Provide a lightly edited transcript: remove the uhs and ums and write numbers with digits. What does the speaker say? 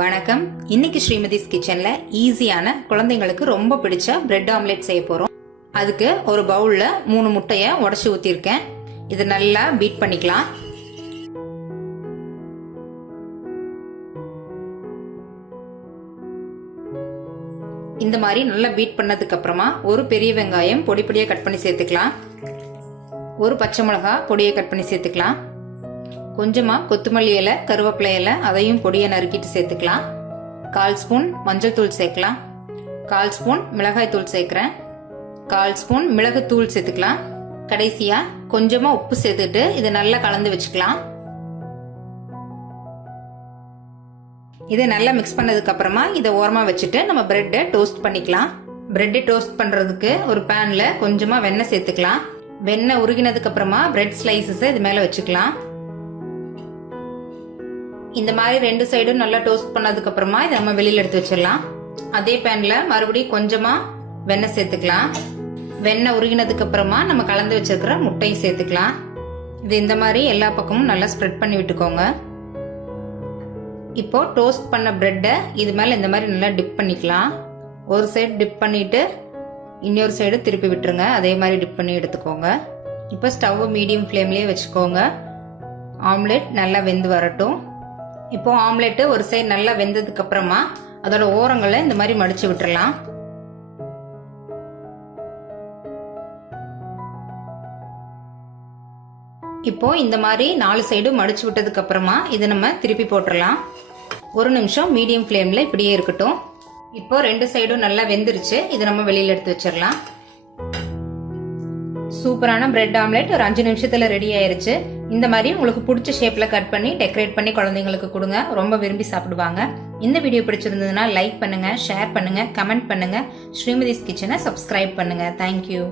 வணக்கம். இன்னைக்கு ஸ்ரீமதிஸ் கிச்சன்ல ஈஸியான குழந்தைங்களுக்கு ரொம்ப பிடிச்ச பிரெட் ஆம்லெட் செய்ய போறோம். அதுக்கு ஒரு பவுல்ல 3 முட்டைய உடைச்சு ஊத்திருக்கேன். இதை நல்லா பீட் பண்ணிக்கலாம். இந்த மாதிரி நல்லா பீட் பண்ணதுக்கு அப்புறமா ஒரு பெரிய வெங்காயம் பொடி பொடியா கட் பண்ணி சேர்த்துக்கலாம். ஒரு பச்சை மிளகாய் பொடியை கட் பண்ணி சேர்த்துக்கலாம். கொஞ்சமா கொத்தமல்லி இலை, கருவேப்பிலை இலை அதையும் பொடியை நறுக்கிட்டு சேர்த்துக்கலாம். 1/4 ஸ்பூன் மஞ்சள் தூள் சேர்க்கலாம். 1/4 ஸ்பூன் மிளகாய் தூள் சேர்க்கிறேன். 1/4 ஸ்பூன் மிளகு தூள் சேர்த்துக்கலாம். கடைசியா கொஞ்சமா உப்பு சேர்த்துட்டு இதை நல்லா கலந்து வச்சுக்கலாம். இதை நல்லா மிக்ஸ் பண்ணதுக்கு அப்புறமா இதை ஓரமா வச்சுட்டு நம்ம பிரெட்டை டோஸ்ட் பண்ணிக்கலாம். பிரெட்டை டோஸ்ட் பண்றதுக்கு ஒரு பேன்ல கொஞ்சமா வெண்ணெய் சேர்த்துக்கலாம். வெண்ணெய் உருகினதுக்கு அப்புறமா பிரெட் ஸ்லைசஸ் இது மேல வச்சுக்கலாம். இந்த மாதிரி 2 சைடும் நல்லா டோஸ்ட் பண்ணதுக்கு அப்புறமா இதை நம்ம வெளியில எடுத்து வச்சிடலாம். அதே பேன்ல மறுபடியும் கொஞ்சமா வெண்ணெய் சேர்த்துக்கலாம். வெண்ணெய் உருகினதுக்கு அப்புறமா நம்ம கலந்து வச்சிருக்கிற முட்டையும் சேர்த்துக்கலாம். இது இந்த மாதிரி எல்லா பக்கமும் நல்லா ஸ்ப்ரெட் பண்ணி விட்டுக்கோங்க. இப்போ டோஸ்ட் பண்ண பிரெட்டை இது மேல இந்த மாதிரி நல்லா டிப் பண்ணிக்கலாம். ஒரு சைடு டிப் பண்ணிட்டு இன்னொரு சைடு திருப்பி விட்டுருங்க. அதே மாதிரி டிப் பண்ணி எடுத்துக்கோங்க. இப்போ ஸ்டவ் மீடியம் ஃப்ளேம்லயே வச்சுக்கோங்க. ஆம்லெட் நல்லா வெந்து வரட்டும். இப்போ ஆம்லெட் ஒரு சைடு நல்லா வெந்ததுக்கு அப்புறமா அதோட ஓரங்களை இந்த மாதிரி மடிச்சு விட்டுறலாம். இப்போ இந்த மாதிரி 4 சைடும் மடிச்சு விட்டதுக்கு அப்புறமா இதை நம்ம திருப்பி போட்டுடலாம். 1 நிமிஷம் மீடியம் ஃப்ளேம்ல இப்படியே இருக்கட்டும். இப்போ 2 சைடும் நல்லா வெந்துருச்சு. இதை நம்ம வெளியில எடுத்து வச்சிடலாம். சூப்பரான பிரெட் ஆம்லெட் ஒரு 5 நிமிஷத்துல ரெடி ஆயிருச்சு. இந்த மாதிரி உங்களுக்கு பிடிச்ச ஷேப்ல கட் பண்ணி டெக்கரேட் பண்ணி குழந்தைங்களுக்கு கொடுங்க. ரொம்ப விரும்பி சாப்பிடுவாங்க. இந்த வீடியோ பிடிச்சிருந்ததுன்னா லைக் பண்ணுங்க, ஷேர் பண்ணுங்க, கமெண்ட் பண்ணுங்க. ஸ்ரீமதிஸ் கிச்சனை சப்ஸ்கிரைப் பண்ணுங்க. தேங்க்யூ.